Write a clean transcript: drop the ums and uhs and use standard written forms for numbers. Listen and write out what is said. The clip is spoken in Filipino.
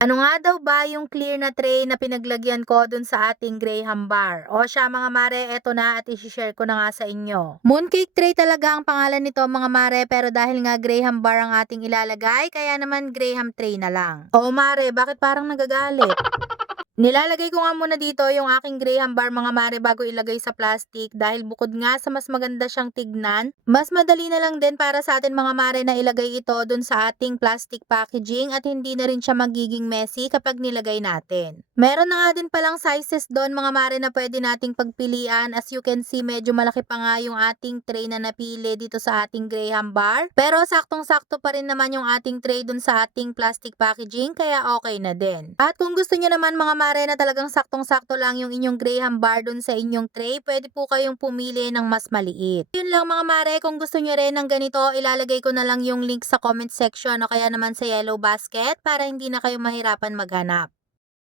Ano nga daw ba yung clear na tray na pinaglagyan ko dun sa ating Graham bar? O siya mga mare, eto na at isi-share ko na nga sa inyo. Mooncake tray talaga ang pangalan nito mga mare, pero dahil nga Graham bar ang ating ilalagay, kaya naman Graham tray na lang. Oo mare, bakit parang nagagalit? Nilalagay ko nga muna dito yung aking Graham bar mga mare bago ilagay sa plastic dahil bukod nga sa mas maganda siyang tignan, mas madali na lang din para sa atin mga mare na ilagay ito dun sa ating plastic packaging at hindi na rin siya magiging messy kapag nilagay natin. Meron na nga din palang sizes doon mga mare na pwede nating pagpilian. As you can see, medyo malaki pa nga yung ating tray na napili dito sa ating Graham bar. Pero saktong-sakto pa rin naman yung ating tray dun sa ating plastic packaging kaya okay na din. At kung gusto nyo naman mga mare na talagang saktong-sakto lang yung inyong Graham bar dun sa inyong tray, pwede po kayong pumili ng mas maliit. Yun lang mga mare, kung gusto nyo rin ng ganito, ilalagay ko na lang yung link sa comment section o kaya naman sa yellow basket para hindi na kayo mahirapan maghanap.